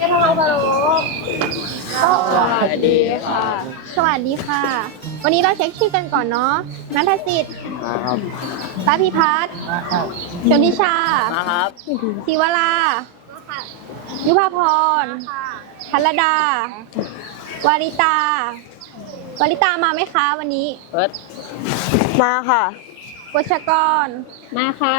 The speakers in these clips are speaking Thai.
จะทำอะไรลูกสวัสดีค่ะ สวัสดีค่ะ วันนี้เราเช็คชื่อกันก่อนเนาะนัทสิทธิ์ครับป้าพิพัฒน์ชนทิชาครับศิวรายุพาพรธัลดา วาริตาวาริตามาไหมคะวันนี้ มาค่ะ วัชกร มาค่ะ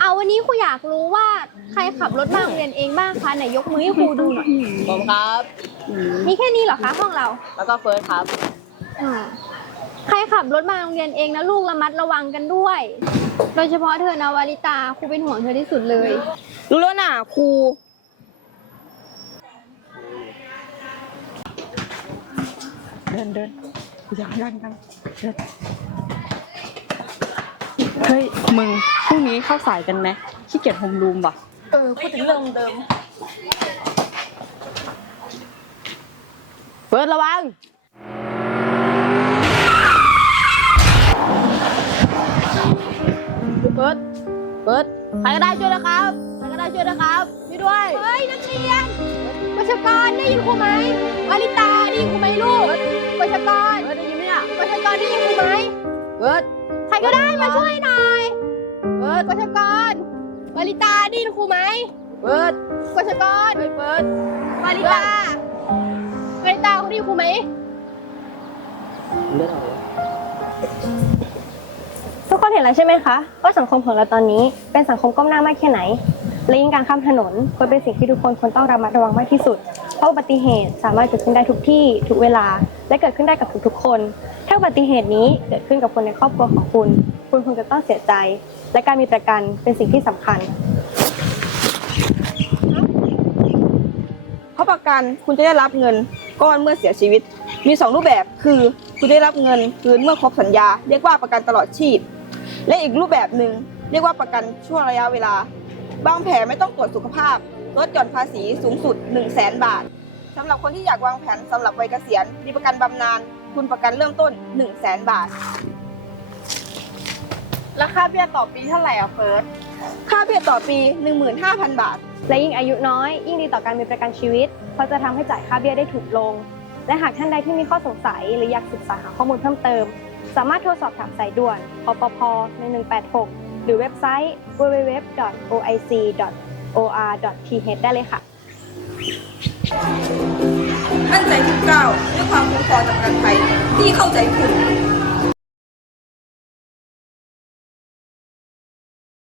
เอาวันนี้ครูอยากรู้ว่าใครขับรถมาโรงเรียนเองบ้างคะไหนยกมือให้ครูดูหน่อย ผมครับ มีแค่นี้เหรอคะห้องเรา แล้วก็เฟิร์สครับ อ่าใครขับรถมาโรงเรียนเองนะลูกระมัดระวังกันด้วย โดยเฉพาะเธอนะวาริตาครูเป็นห่วงเธอที่สุดเลย รู้แล้วน่ะครูเดินเดินอย่ายันกันเดิน เฮ้ย มึง พรุ่งนี้เข้าสายกันไหมขี้เกียจโฮมรูมว่ะ เออพูดถึงเรื่องเดิมเฟิร์สระวังเฟิร์สเฟิร์สใครก็ได้ช่วยนะครับ ใครก็ได้ช่วยนะครับช่วยด้วย เฮ้ยนักเรียนวัชกรได้ยินครูไหมวาริตาได้ยินครูไหมลูกวัชกรเฟิร์สได้ยินไหมเนี่ยวัชกรได้ยินครูไหมเฟิร์สใครก็ได้มาช่วยหน่อย เฟิร์สวัชกรวาริตาได้ยินครูไหมเฟิร์สวัชกรเฮ้ยเฟิร์สวาริตาวาริตาเขาได้ยินครูไหมเลือดออกทุกคนเห็นแล้วใช่ไหมคะว่าสังคมของเราตอนนี้เป็นสังคมก้มหน้ามากแค่ไหน และยิ่งการข้ามถนนควรเป็นสิ่งที่ทุกคนควรต้องระมัดระวังมากที่สุด เพราะอุบัติเหตุสามารถเกิดขึ้นได้ทุกที่ทุกเวลา และเกิดขึ้นได้กับทุกๆคน ถ้าอุบัติเหตุนี้เกิดขึ้นกับคนในครอบครัวของคุณ คุณคงจะต้องเสียใจ และการมีประกันเป็นสิ่งที่สำคัญ เพราะประกันคุณจะได้รับเงินก้อนเมื่อเสียชีวิต มี 2 รูปแบบคือคุณได้รับเงินคืนเมื่อครบสัญญา เรียกว่าประกันตลอดชีพ และอีกรูปแบบหนึ่งเรียกว่าประกันช่วงระยะเวลา บางแผลไม่ต้องตรวจสุขภาพลดหย่อนภาษีสูงสุด 1 0 0 0 0แบาท สำหรับคนที่อยากวางแผนสำหรับวัยเกษียณมีประกันบำนาญคุณประกันเริ่มต้น 1 0 0 0 0แบาท ราคาเบี้ยต่อปีเท่าไหร่อะเฟิร์สค่าเบี้ยต่อปี 15,000 บาท และยิ่งอายุน้อย ยิ่งดีต่อการมีประกันชีวิต เพราะจะทำให้จ่ายค่าเบี้ยได้ถูกลง และหากท่านใดที่มีข้อสงสัย หรืออยากศึกษาหาข้อมูลเพิ่มเติม สามารถโทรสอบถามสายด่วนคปพ1186 หรือเว็บไซต์ www.oic.or.th ได้เลยค่ะ มั่นใจทุกก้าวด้วยความคุ้มครองจากประกันภัยที่เข้าใจคุณ